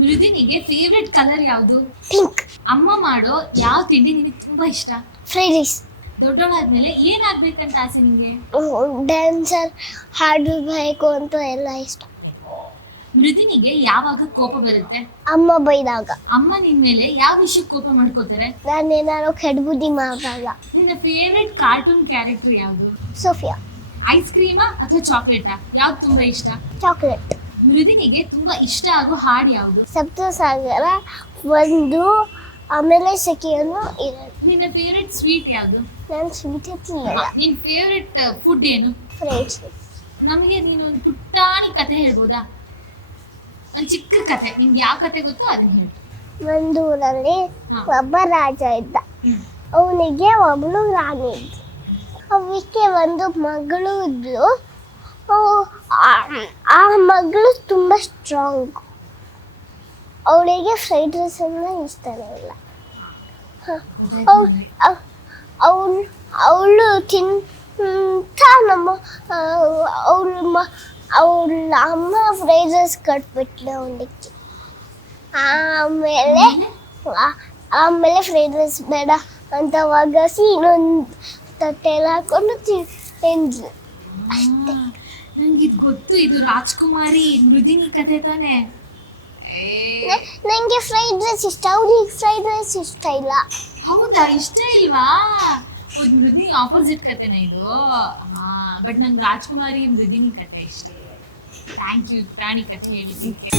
ಮೃದಿನಿಗೆ favourite colour ಯಾವುದು? Pink ಅಮ್ಮ ಮಾಡೋ ಯಾವ ತಿಂಡಿ ನಿನಗೆ ತುಂಬಾ ಇಷ್ಟ? ಫ್ರೈಡ್ ರೈಸ್ ದೊಡ್ಡವಳಾದ್ಮೇಲೆ ಏನಾಗ್ಬೇಕಂತ ಆಸೆ ನಿಮಗೆ ಡ್ಯಾನ್ಸರ್ ಹಾಡಬೇಕು ಅಂತ ಎಲ್ಲ ಇಷ್ಟ. ಮೃದಿನಿಗೆ ಯಾವಾಗ ಕೋಪ ಬರುತ್ತೆ? ಅಮ್ಮ ಬೈದಾಗ. ಅಮ್ಮ ನಿನ್ ಮೇಲೆ ಯಾವ ವಿಷಯಕ್ಕೆ ಕೋಪ ಮಾಡ್ಕೋತಾರೆ? ನಾನು ಏನಾದ್ರು ಕೆಡ್ಬುದ್ದಿ ಮಾಡಿದಾಗ. ನಿನ್ನ ಫೇವ್ರೆಟ್ ಕಾರ್ಟೂನ್ ಕ್ಯಾರೆಕ್ಟರ್ ಯಾವುದು? ಸೋಫಿಯಾ. ಐಸ್ ಕ್ರೀಮಾ ಅಥವಾ ಚಾಕ್ಲೇಟಾ ಯಾವ್ದು ತುಂಬಾ ಇಷ್ಟ? ಚಾಕ್ಲೇಟ್ ಮೃದಿನಿಗೆ ತುಂಬಾ ಇಷ್ಟ ಆಗೋ ಹಾಡು ಯಾವುದು? ಸಪ್ತಸಾಗರ ಒಂದು ಆಮೇಲೆ ಸೆಕೆಯನ್ನು ಇರೋದು ನಿನ್ನ ಫೇವ್ರೆಟ್ ಸ್ವೀಟ್ ಯಾವುದು? ನಾನು ಸ್ವೀಟ್ ತಿನ್ನಲ್ಲ ನಿನ್ನ ಫೇವ್ರೆಟ್ ಫುಡ್ ಏನು? ಫ್ರೈಡ್ಸ್ ನಮಗೆ ನೀನು ಒಂದು ಪುಟ್ಟಾಣಿ ಕತೆ ಹೇಳ್ಬೋದಾ? ಒಂದು ಚಿಕ್ಕ ಕತೆ ನಿಮ್ಗೆ ಯಾವ ಕತೆ ಗೊತ್ತೋ ಅದನ್ನ ಹೇಳಿ. ಒಂದು ಊರಲ್ಲಿ ಹಾ. ಒಬ್ಬ ರಾಜ ಇದ್ದ. ಅವನಿಗೆ ಒಬ್ಬಳು ರಾಣಿ ಇದ್ಲು. ಅವಕ್ಕೆ ಒಂದು ಮಗಳು ಇದ್ಲು. ಅವ್- ಆ- ಆ ಮಗಳು ತುಂಬ ಸ್ಟ್ರಾಂಗ್ ಅವಳಿಗೆ ಫ್ರೈಡ್ ರೈಸ್ ಅಂದ್ರೆ ಇಷ್ಟನೇ ಇಲ್ಲ. ಅವಳು ಅವಳು ತಿಂತ ನಮ್ಮ ಅವಳ ಅವಳ ಅಮ್ಮ ಫ್ರೈಡ್ ರೈಸ್ ಕಟ್ಬಿಟ್ಲು ಅವನಿಗೆ. ಆಮೇಲೆ ಆಮೇಲೆ ಫ್ರೈಡ್ ರೈಸ್ ಬೇಡ ಅಂತ ಒಗಸಿ ಇನ್ನೊಂದು ತಟ್ಟೆಯಲ್ಲಿ ಹಾಕೊಂಡು ತಿ- ತಿಂದ್ಲು ನಂಗೆ ಇದು ಗೊತ್ತು ಇದು ರಾಜ್ಕುಮಾರಿ ಮೃದಿನಿ ಕತೆ ತಾನೆ. ಏ. ನಂಗೆ ಫ್ರೈಡ್ ರೈಸ್ ಇಷ್ಟ ಅವ್ರಿಗೆ ಫ್ರೈಡ್ ರೈಸ್ ಇಷ್ಟ ಇಲ್ಲ. ಹೌದಾ ಇಷ್ಟ ಇಲ್ವಾ? ಹೌದು ಮೃದಿನಿ ಆಪೋಸಿಟ್ ಕತೆನ ಇದು. ಹಾ ಬಟ್ ನಂಗೆ ರಾಜ್ಕುಮಾರಿ ಮೃದಿನಿ ಕತೆ ಇಷ್ಟ. ಥ್ಯಾಂಕ್ ಯು ಪ್ರಾಣಿ ಕತೆ ಹೇಳಿದ್ದಕ್ಕೆ.